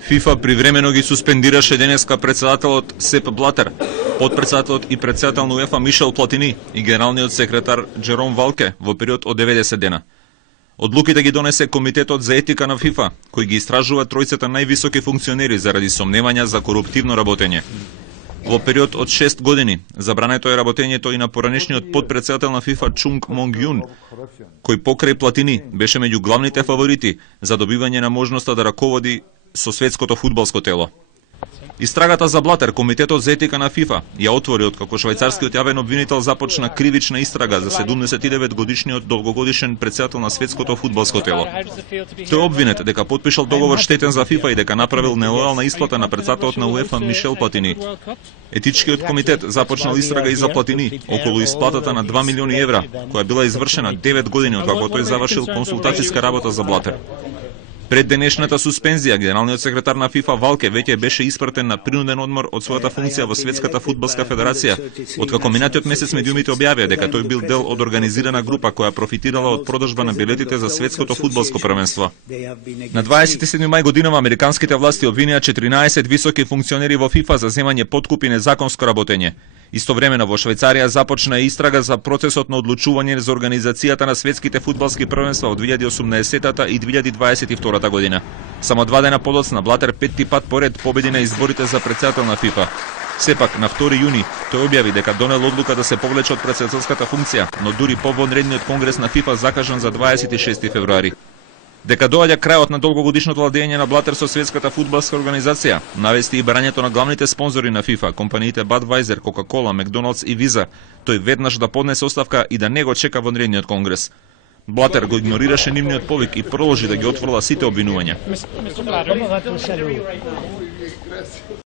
ФИФА привремено ги суспендираше денеска председателот Сеп Блатер, подпредседателот и председател на УЕФА Мишел Платини и генералниот секретар Джером Валке во период од 90 дена. Одлуките ги донесе Комитетот за етика на ФИФА, кој ги истражува тројцата највисоки функционери заради сомневања за коруптивно работење. Во период од 6 години забрането е работењето и на поранешниот подпредседател на ФИФА Чунг Монг Јун, кој покрај Платини беше меѓу главните фаворити за добивање на можноста да раководи со светското фудбалско тело. Истрагата за Блатер, Комитетот за етика на ФИФА ја отвори откако швајцарскиот јавен обвинител започна кривична истрага за 79 годишниот долгогодишен председател на светското фудбалско тело. Тој обвинет дека потпишал договор штетен за ФИФА и дека направил нелојална исплата на председателот на УЕФА Мишел Платини. Етичкиот комитет започнал истрага и за Платини околу исплатата на 2 милиони евра, која била извршена 9 години откако тој завршил консултацијска работа за Блатер. Пред денешната суспензија, генералниот секретар на ФИФА Валке веќе беше испратен на принуден одмор од својата функција во Светската фудбалска федерација, откако минатиот месец медиумите објавија дека тој бил дел од организирана група која профитирала од продажба на билетите за Светското фудбалско првенство. На 27 мај годинава американските власти обвинија 14 високи функционери во ФИФА за земање подкуп и незаконско работење. Истовремено во Швајцарија започна истрага за процесот на одлучување за организацијата на светските фудбалски првенства од 2018 и 2022 година. Само 2 дена подоцна Блатер петти пат поред победи на изборите за председател на ФИФА. Сепак, на 2 јуни, тој објави дека донел одлука да се повлече од председателската функција, но дури по вонредниот конгрес на ФИФА закажан за 26 февруари. Дека доаѓа крајот на долгогодишното владење на Блатер со светската фудбалска организација, навести и барањето на главните спонзори на ФИФА, компаниите Budweiser, Coca-Cola, McDonald's и Visa, тој веднаш да поднесе оставка и да не го чека вонредниот конгрес. Блатер го игнорираше нивниот повик и продолжи да ги отфрла сите обвинувања.